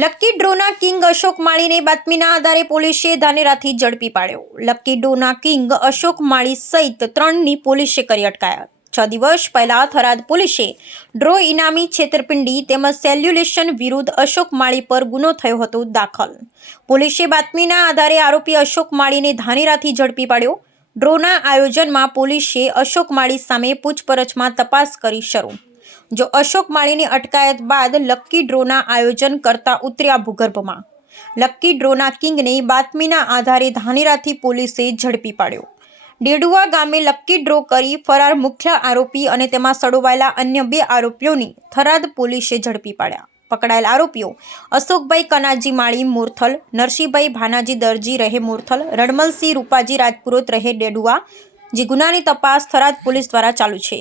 Lucky ડ્રોના king Ashok માળીને બાતમીના આધારે પોલીસે ધાનેરાથી ઝડપી પાડ્યો. લકી ડ્રોના કિંગ અશોક માળી સહિત ત્રણની પોલીસે કરી અટકાયત. છ દિવસ પહેલા થરાદ પોલીસે ડ્રો ઇનામી છેતરપિંડી તેમજ સેલ્યુલેશન વિરુદ્ધ અશોક માળી પર ગુનો થયો હતો દાખલ. પોલીસે બાતમીના આધારે આરોપી અશોક માળીને ધાનેરાથી ઝડપી પાડ્યો. ડ્રોના આયોજનમાં પોલીસે અશોક માળી સામે પૂછપરછમાં તપાસ કરી શરૂ. જો અશોક માળીની અટકાયત બાદ લક્કી ડ્રોના આયોજન કરતા ઉતર્યા ભૂગર્ભમાં. લક્કી ડ્રોના કિંગને બાતમીના આધારે ધાનેરાથી પોલીસે ઝડપી પાડ્યો. ડેડુઆ ગામે લક્કી ડ્રો કરી ફરાર મુખ્ય આરોપી અને તેમાં સડોવાયેલા અન્ય બે આરોપીઓની થરાદ પોલીસે ઝડપી પાડ્યા. પકડાયેલ આરોપીઓ અશોકભાઈ કનાજી માળી મોરથલ, નરસિંહભાઈ ભાનાજી દરજી રહે મોરથલ, રણમલસિંહ રૂપાજી રાજપુરોત રહે ડેડુઆ, જે ગુનાની તપાસ થરાદ પોલીસ દ્વારા ચાલુ છે.